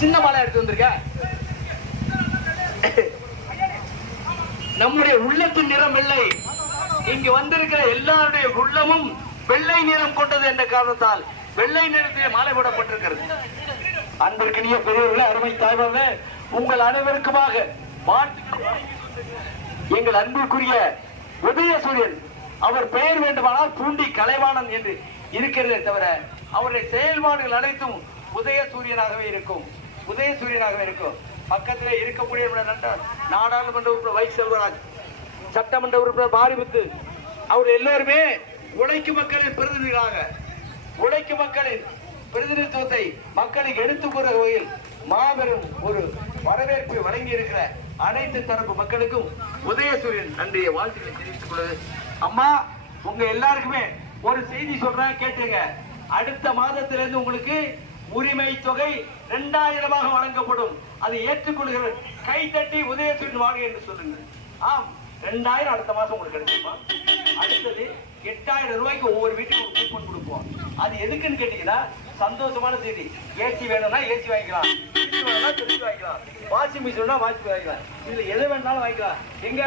சின்ன மாலை எடுத்து வந்திருக்க. நம்முடைய உள்ளத்தின் நிறம் வெள்ளை. இங்கு வந்திருக்கிற எல்லாருடைய உள்ளமும் வெள்ளை நிறம் கொண்டது என்ற காரணத்தால் வெள்ளை நிறத்திலே மாலை போடப்பட்டிருக்கிறது. அன்பிற்கினிய பெரியவர்களே, அருமை தாய்மார்களே, உங்கள் அனைவருக்குமாக எங்கள் அன்புக்குரிய உதயசூரியன், அவர் பெயர் வேண்டுமானால் பூண்டி கலைவாணன் என்று இருக்கிறதே தவிர அவருடைய செயல்பாடுகள் அனைத்தும் உதயசூரியனாகவே இருக்கும். உதயசூரியனாகவே இருக்கும். பக்கத்திலே இருக்கக்கூடிய நாடாளுமன்ற உறுப்பினர் வை செல்வராஜ், சட்டமன்ற உறுப்பினர் பாரிமுத்து, அவர் எல்லோருமே உழைக்கும் மக்களின் பிரதிநிதிகளாக உழைக்கும் மக்களின் பிரதிநிதித்துவத்தை மக்களுக்கு எடுத்துக் கூற வகையில் மாபெரும் ஒரு வரவேற்பு வழங்கி இருக்கிற அனைத்து தரப்பு மக்களுக்கும் உதயசூரியன் நன்றியை வாழ்த்துக்களை தெரிவித்துக் கொள்வது. அம்மா, உங்க எல்லாருக்குமே ஒரு செய்தி சொல்றேன், கேட்டுங்க. அடுத்த மாதத்திலிருந்து உங்களுக்கு உரிமை தொகை 2000 வழங்கப்படும். அதை ஏற்றுக்கொள்கிற கை தட்டி உதயசூரியன் வாங்க என்று சொல்லுங்க. ஆம், 2000 அடுத்த மாசம் உங்களுக்கு கிடைக்குமா? அடுத்தது 8000 ரூபாய்க்கு ஒவ்வொரு வீட்டுக்கு ஒரு கூப்பன் கொடுப்போம். அது எதுக்குன்னு கேட்டீங்கன்னா, சந்தோஷமான செய்தி. ஏசி வேணும்னா ஏசி வாங்கிக்கலாம், திருச்சி வேணும்னா திருச்சி வாங்கிக்கலாம், வாஷிங் மிஷின் வாஷிங் வாங்கிக்கலாம், இதுல எது வேணாலும் வாங்கிக்கலாம். எங்க